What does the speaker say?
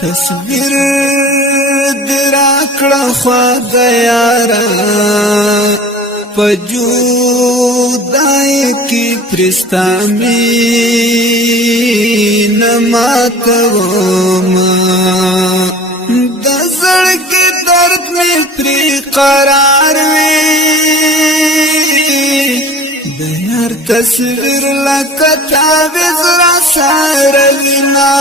تصویر دراکړه خوا د یارا پجودای کی پرستامی نماتوما د زړګي درد می پری قرار وی د یار تصویر لکه تعویذ را سره وینا